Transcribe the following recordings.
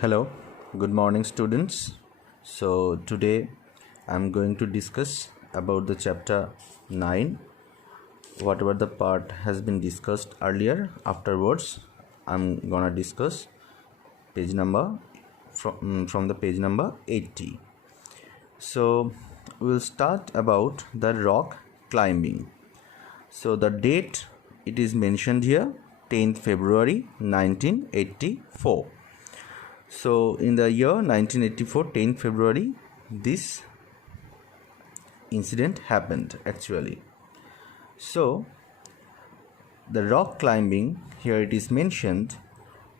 Hello, good morning students. So today I'm going to discuss about the chapter 9. Whatever the part has been discussed earlier, afterwards I'm gonna discuss page number from the page number 80. So we'll start about the rock climbing. So the date it is mentioned here, 10th February 1984. So in the year 1984, 10th February, this incident happened actually. So the rock climbing, here it is mentioned,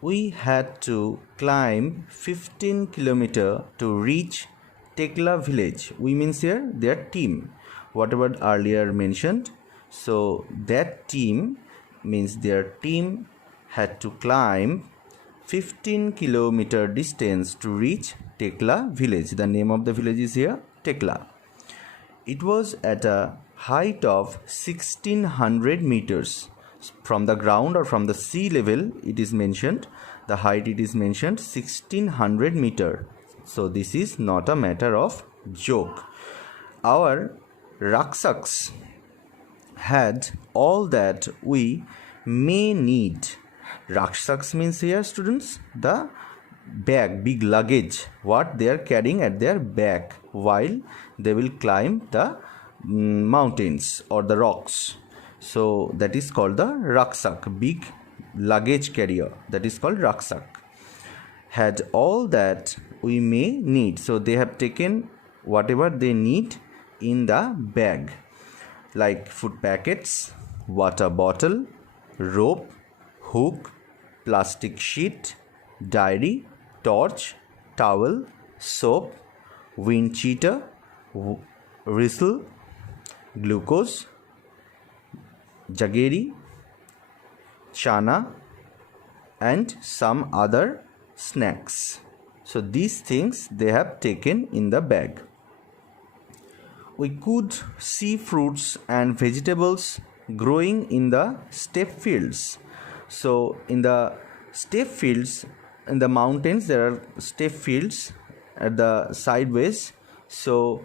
we had to climb 15 kilometer to reach Tekla village. We means here their team, whatever earlier mentioned. So that team means their team had to climb 15 kilometer distance to reach Tekla village. The name of the village is here Tekla. It was at a height of 1600 meters from the ground or from the sea level. It is mentioned the height it is mentioned 1600 meter. So this is not a matter of joke. Our rucksacks had all that we may need. Rucksacks means here students the bag, big luggage what they are carrying at their back while they will climb the mountains or the rocks. So that is called the rucksack, big luggage carrier, that is called rucksack. Had all that we may need. So they have taken whatever they need in the bag, like food packets, water bottle, rope, hook, plastic sheet, diary, torch, towel, soap, wind cheater, whistle, glucose, jaggery, chana, and some other snacks. So these things they have taken in the bag. We could see fruits and vegetables growing in the steppe fields. So in the steppe fields, in the mountains there are steppe fields at the sideways. So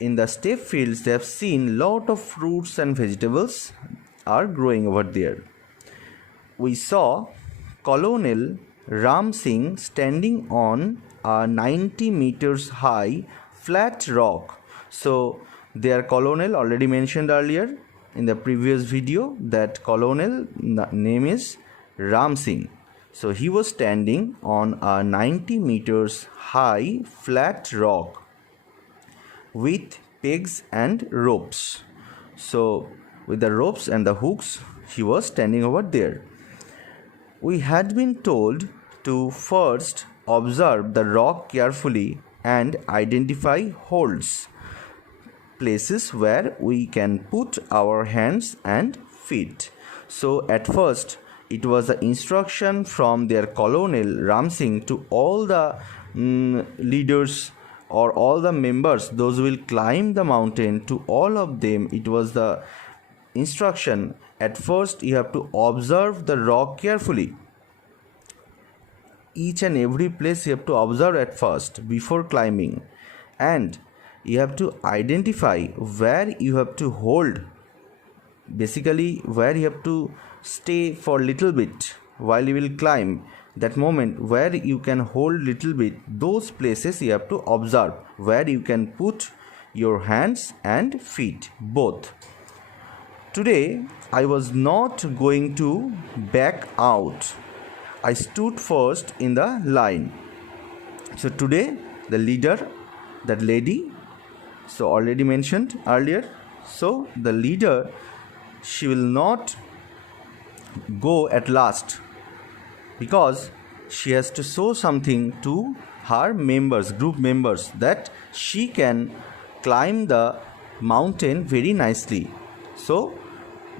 in the steppe fields they have seen lot of fruits and vegetables are growing over there. We saw Colonel Ram Singh standing on a 90 meters high flat rock. So their colonel already mentioned earlier in the previous video that colonel name is Ram Singh. So he was standing on a 90 meters high flat rock with pegs and ropes. So with the ropes and the hooks he was standing over there. We had been told to first observe the rock carefully and identify holes, places where we can put our hands and feet. So at first it was the instruction from their colonel Ram Singh to all the leaders or all the members, those who will climb the mountain, to all of them it was the instruction, at first you have to observe the rock carefully. Each and every place you have to observe at first before climbing, and you have to identify where you have to hold, basically where you have to stay for little bit while you will climb. That moment where you can hold little bit, those places you have to observe where you can put your hands and feet both. Today I was not going to back out. I stood first in the line. So today the leader, that lady, so already mentioned earlier, so the leader, she will not go at last because she has to show something to her members, group members, that she can climb the mountain very nicely. So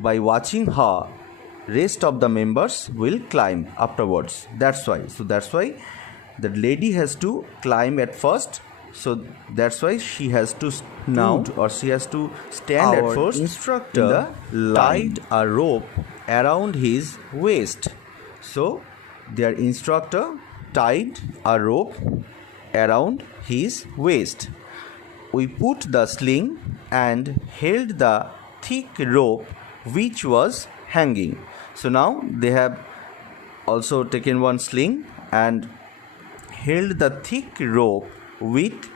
by watching her, rest of the members will climb afterwards. That's why the lady has to climb at first. So that's why she has to she has to stand at first. Instructor tied a rope around his waist. So their instructor tied a rope around his waist. We put the sling and held the thick rope which was hanging. So now they have also taken one sling and held the thick rope with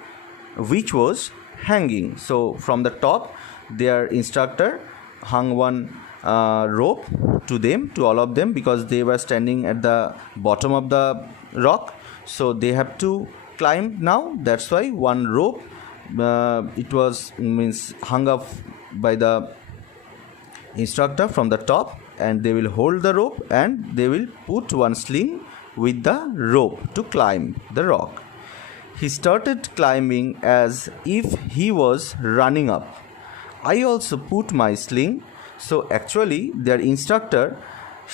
which was hanging. So from the top, their instructor hung one rope to all of them, because they were standing at the bottom of the rock. So they have to climb now. That's why one rope it was hung up by the instructor from the top, and they will hold the rope and they will put one sling with the rope to climb the rock. He started climbing as if he was running up. I also put my sling. So actually their instructor,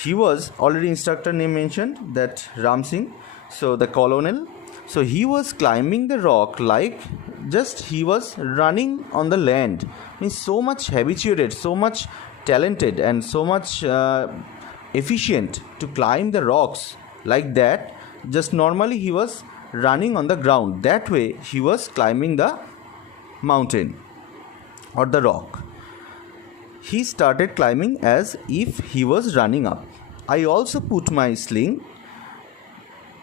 he was already instructor name mentioned, that Ram Singh, so the colonel. So he was climbing the rock like just he was running on the land. Means so much habituated, so much talented, and so much efficient to climb the rocks like that. Just normally he was running on the ground. That way he was climbing the mountain or the rock. He started climbing as if he was running up. I also put my sling.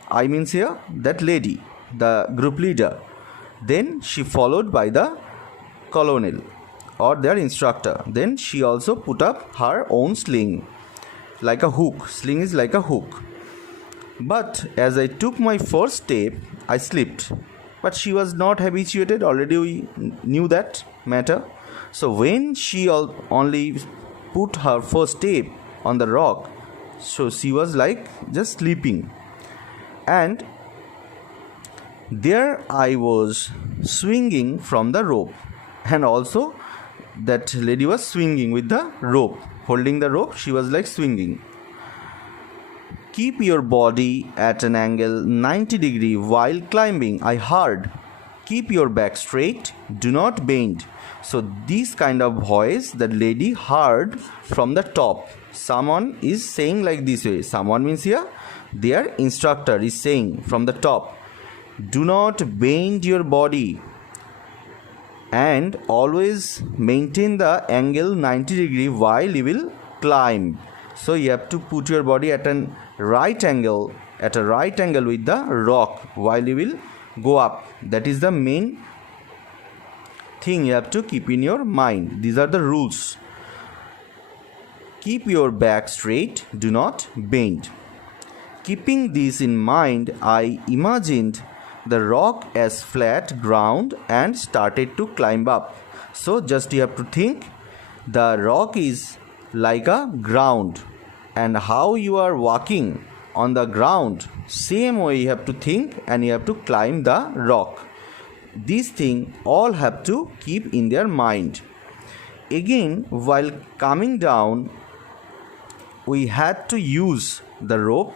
I means here that lady, the group leader. Then she followed by the colonel or their instructor. Then she also put up her own sling, like a hook. Sling is like a hook. But as I took my first step, I slipped. But she was not habituated. Already we knew that matter. So when she only put her first step on the rock, so she was like just sleeping. And there I was swinging from the rope, and also that lady was swinging with the rope, holding the rope. She was like swinging. Keep your body at an angle 90 degree while climbing, I heard. Keep your back straight, do not bend. So this kind of voice that lady heard from the top. Someone is saying like this way. Someone means here their instructor is saying from the top, do not bend your body and always maintain the angle 90 degree while you will climb. So you have to put your body at a right angle with the rock while you will go up. That is the main thing you have to keep in your mind. These are the rules. Keep your back straight, do not bend. Keeping this in mind, I imagined the rock as flat ground and started to climb up. So just you have to think the rock is like a ground, and how you are walking on the ground, same way you have to think, and you have to climb the rock. These things all have to keep in their mind. Again, while coming down, we had to use the rope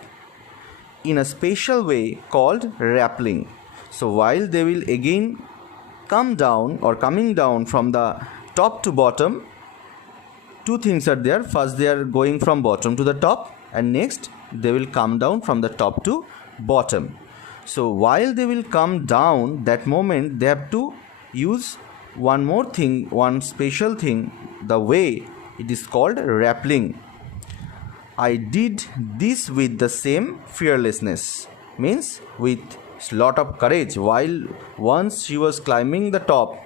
in a special way called rappelling. So while they will again come down or coming down from the top to bottom, two things are there. First, they are going from bottom to the top, and next they will come down from the top to bottom. So while they will come down, that moment they have to use one more thing, one special thing, the way it is called rappelling. I did this with the same fearlessness, means with lot of courage. While once she was climbing the top,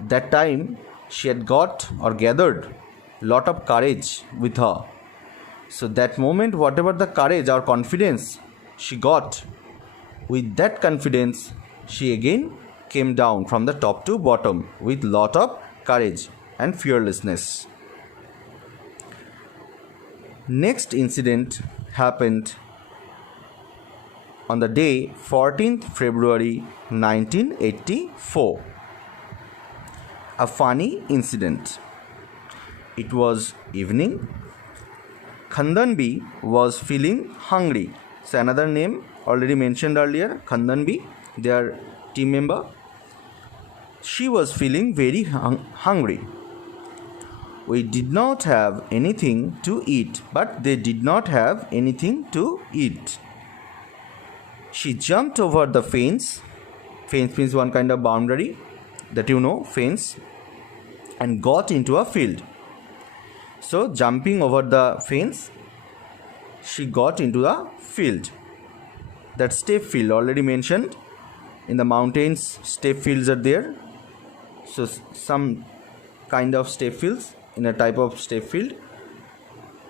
that time she had got or gathered lot of courage with her. So that moment, whatever the courage or confidence she got, with that confidence she again came down from the top to bottom with lot of courage and fearlessness. Next incident happened on the day 14th February 1984. A funny incident. It was evening. Khandanbi was feeling hungry. So another name already mentioned earlier, Khandanbi, their team member. She was feeling very hungry. We did not have anything to eat, but they did not have anything to eat. She jumped over the fence. Fence means one kind of boundary that you know, fence, and got into a field. So jumping over the fence, she got into the field. That step field already mentioned. In the mountains, step fields are there. So some kind of step fields, in a type of step field,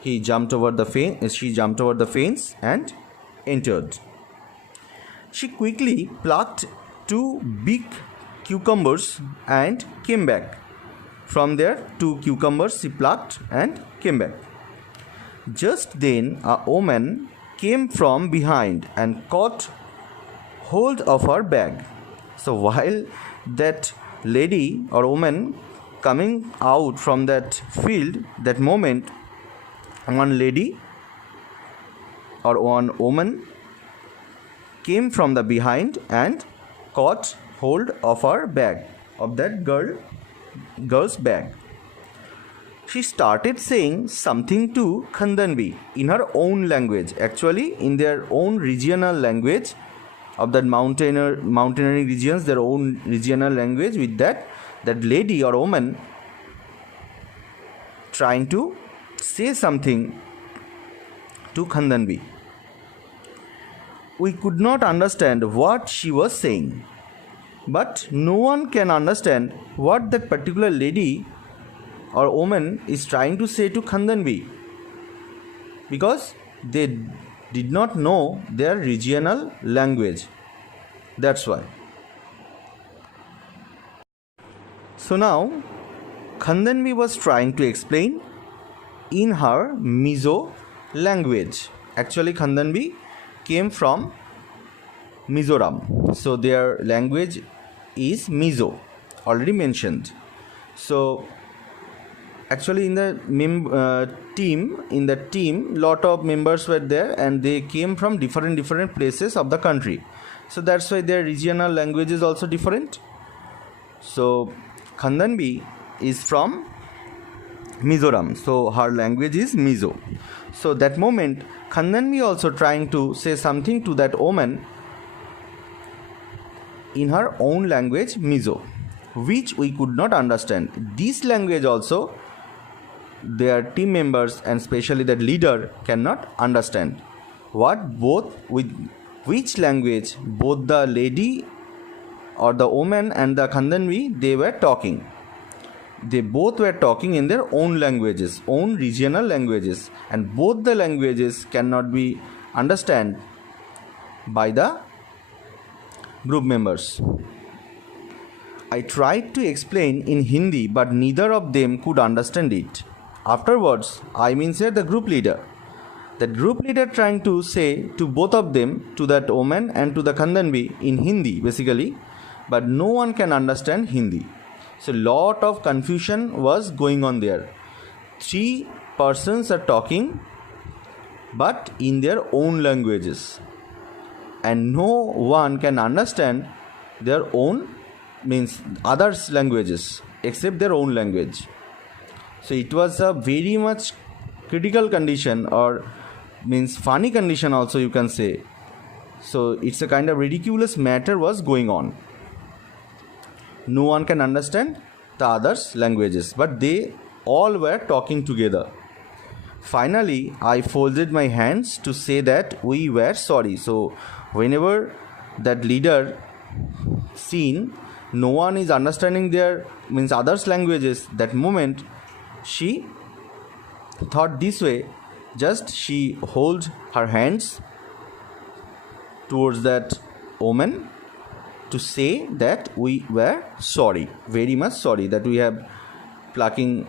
she jumped over the fence and entered. She quickly plucked 2 big cucumbers and came back. From there, 2 cucumbers she plucked and came back. Just then a woman came from behind and caught hold of her bag. So while that lady or woman coming out from that field, that moment one lady or one woman came from the behind and caught hold of her bag, of that girl's bag. She started saying something to Khandanbi in her own language, actually in their own regional language of that mountaineering regions, their own regional language. With that lady or woman trying to say something to Khandanbi. We could not understand what she was saying, but no one can understand what that particular lady or woman is trying to say to Khandanbi, because they did not know their regional language. That's why. So now Khandanbi was trying to explain in her Mizo language. Actually Khandanbi came from Mizoram, so their language is Mizo, already mentioned. So actually in the team lot of members were there, and they came from different places of the country, so that's why their regional language is also different. So Khandanbi is from Mizoram, so her language is Mizo. So that moment Khandanbi also trying to say something to that woman in her own language Mizo, which we could not understand. This language also their team members and especially that leader cannot understand which language both the lady or the woman and the Khandanbi they were talking. They both were talking in their own languages, own regional languages, and both the languages cannot be understood by the group members. I tried to explain in Hindi, but neither of them could understand it. Afterwards, I said the group leader. The group leader trying to say to both of them, to that woman and to the Khandanbi in Hindi basically, but no one can understand Hindi. So lot of confusion was going on there. 3 persons are talking but in their own languages, and no one can understand their own others languages except their own language. So it was a very much critical condition, or funny condition also you can say. So it's a kind of ridiculous matter was going on. No one can understand the others languages, but they all were talking together. Finally, I folded my hands to say that we were sorry. So whenever that leader seen no one is understanding their others languages, that moment she thought this way, just she hold her hands towards that woman to say that we were sorry, very much sorry, that we have plucking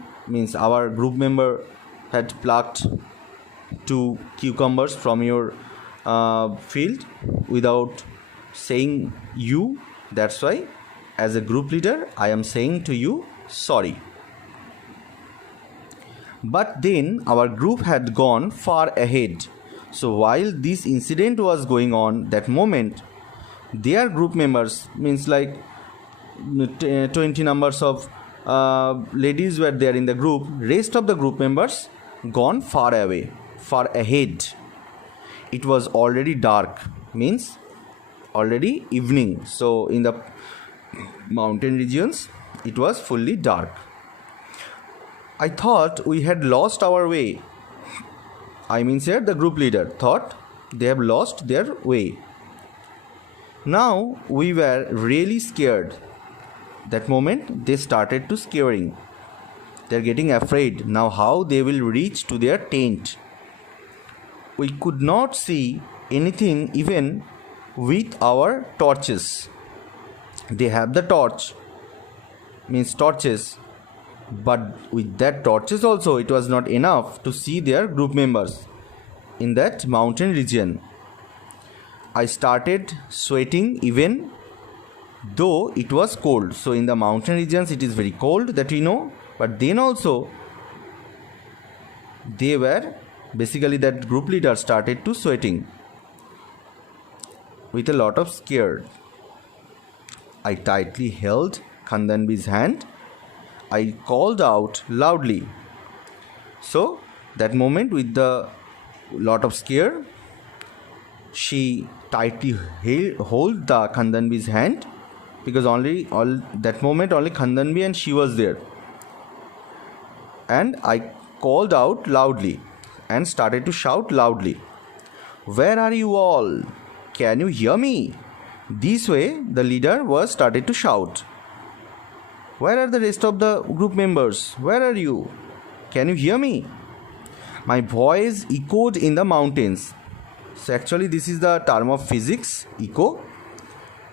our group member had plucked 2 cucumbers from your field without saying you. That's why as a group leader I am saying to you sorry. But then our group had gone far ahead. So while this incident was going on, that moment their group members 20 numbers of ladies were there in the group. Rest of the group members gone far away, far ahead. It was already dark, already evening. So in the mountain regions it was fully dark. I thought we had lost our way. I mean, said the group leader thought they have lost their way. Now we were really scared. That moment they started to scaring. They're getting afraid now how they will reach to their tent. We could not see anything even with our torches. They have the torch, means torches, but with that torches also it was not enough to see their group members in that mountain region. I started sweating even though it was cold. So in the mountain regions it is very cold, that we know, but then also they were basically, that group leader started to sweating with a lot of scare. I tightly held Khandanbi's hand. I called out loudly. So that moment, with the lot of scare, she tightly hold the Khandanbi's hand, because that moment only Khandanbi and she was there. And I called out loudly and started to shout loudly, "Where are you all? Can you hear me?" This way the leader was started to shout, "Where are the rest of the group members? Where are you? Can you hear me?" My voice echoed in the mountains. So actually this is the term of physics, echo,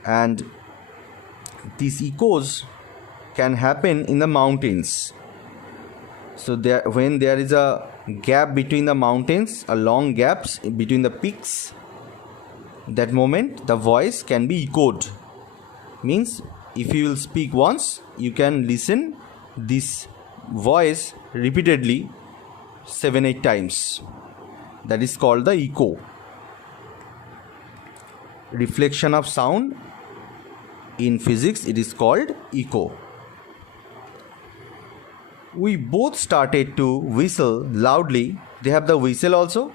and these echoes can happen in the mountains. So when there is a gap between the mountains, a long gaps between the peaks, that moment the voice can be echoed. Means if you will speak once, you can listen this voice repeatedly 7-8 times. That is called the echo. Reflection of sound in physics, it is called echo. We both started to whistle loudly. They have the whistle also,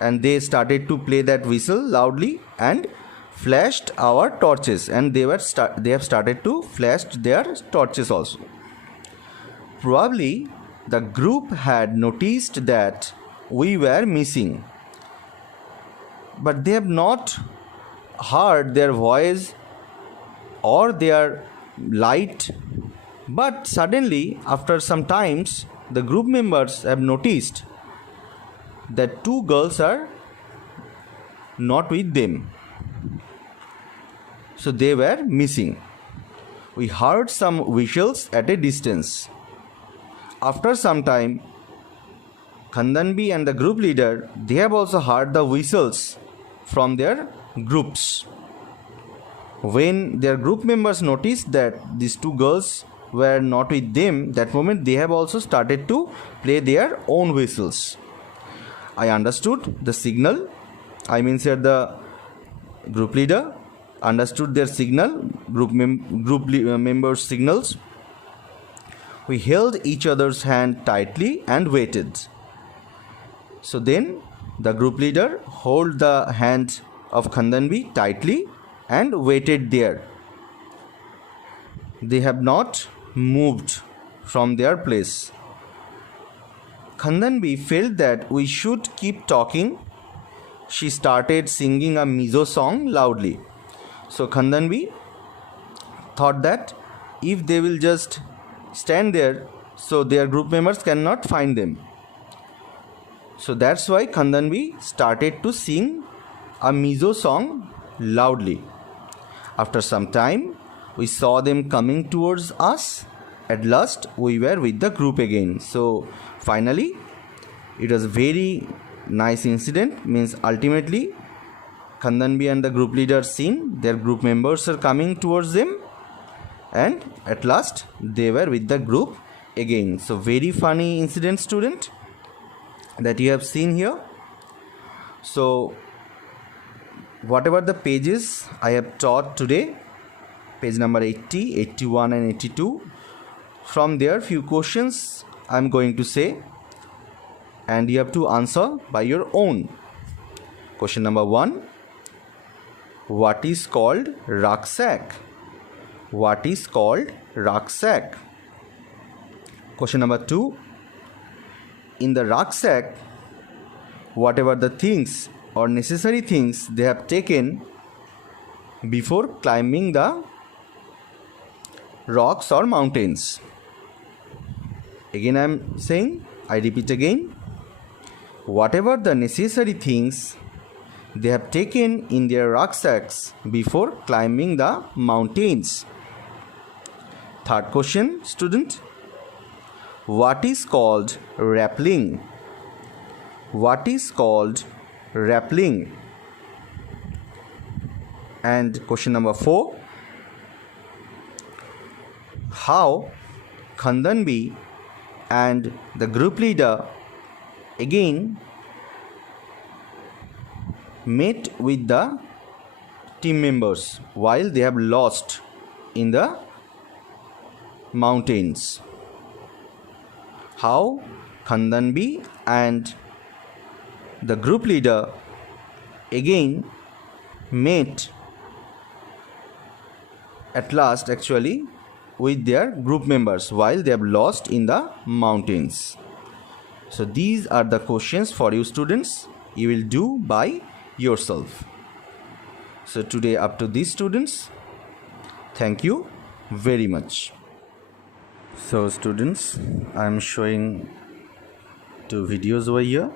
and they started to play that whistle loudly and flashed our torches, and they have started to flash their torches also. Probably the group had noticed that we were missing, but they have not heard their voice or their light. But suddenly, after some times, the group members have noticed that two girls are not with them. So they were missing. We heard some whistles at a distance. After some time, Khandanbi and the group leader, they have also heard the whistles from their groups. When their group members noticed that these two girls were not with them, that moment they have also started to play their own whistles. I understood the signal. I mean, said the group leader understood their signal, members' signals. We held each other's hand tightly and waited. So then the group leader held the hand of Khandanbi tightly and waited there. They have not moved from their place. Khandanbi felt that we should keep talking. She started singing a Mizo song loudly. So Khandanbi thought that if they will just stand there, so their group members cannot find them. So that's why Khandanbi started to sing a Mizo song loudly. After some time, we saw them coming towards us. At last, we were with the group again. So finally, it was a very nice incident. Means ultimately, Khandanbi and the group leader seen their group members are coming towards them, and at last they were with the group again. So very funny incident, student, that you have seen here. So whatever the pages I have taught today, page number 80, 81 and 82, from there few questions I am going to say, and you have to answer by your own. Question number 1. What is called rucksack? What is called rucksack? Question number 2. In the rucksack, whatever the things or necessary things they have taken before climbing the rocks or mountains. Again I am saying, I repeat again, whatever the necessary things they have taken in their rucksacks before climbing the mountains. Third question, student. What is called rappelling? What is called rappelling? And question number 4. How Khandanbi and the group leader again met with the team members while they have lost in the mountains. How Khandanbi and the group leader again met at last actually with their group members while they have lost in the mountains. So these are the questions for you students. You will do by yourself. So today up to these students. Thank you very much. So students, I am showing 2 videos over here.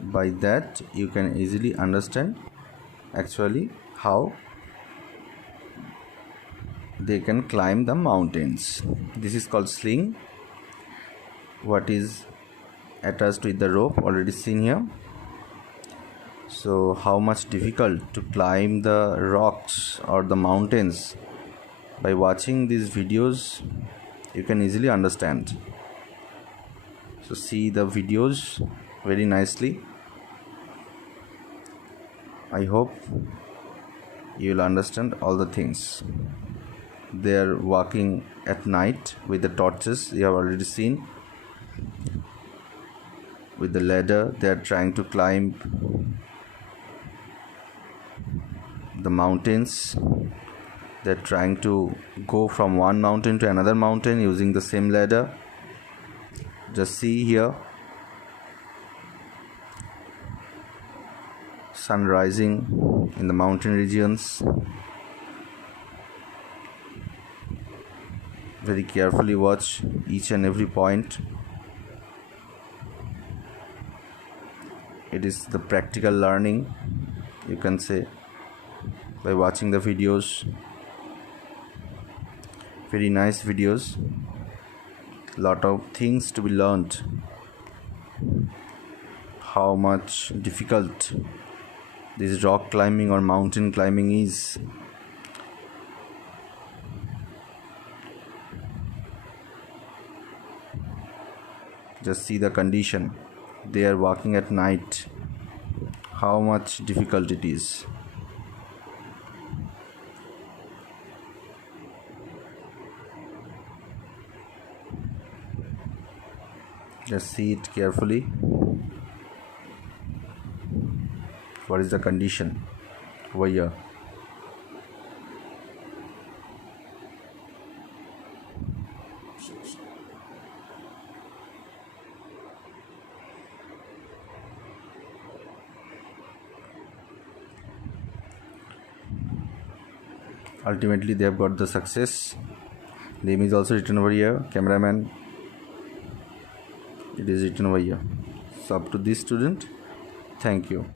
By that you can easily understand actually how they can climb the mountains. This is called sling, what is attached with the rope, already seen here. So how much difficult to climb the rocks or the mountains, by watching these videos you can easily understand. So see the videos very nicely. I hope you will understand all the things. They are walking at night with the torches, you have already seen. With the ladder they are trying to climb the mountains. They are trying to go from one mountain to another mountain using the same ladder. Just see here, sun rising in the mountain regions. Very carefully watch each and every point. It is the practical learning, you can say, by watching the videos. Very nice videos, lot of things to be learned. How much difficult this rock climbing or mountain climbing is. Just see the condition. They are walking at night. How much difficult it is. Just see it carefully. What is the condition over here? Ultimately they have got the success. Name is also written over here. Cameraman, it is written over here. So up to this student. Thank you.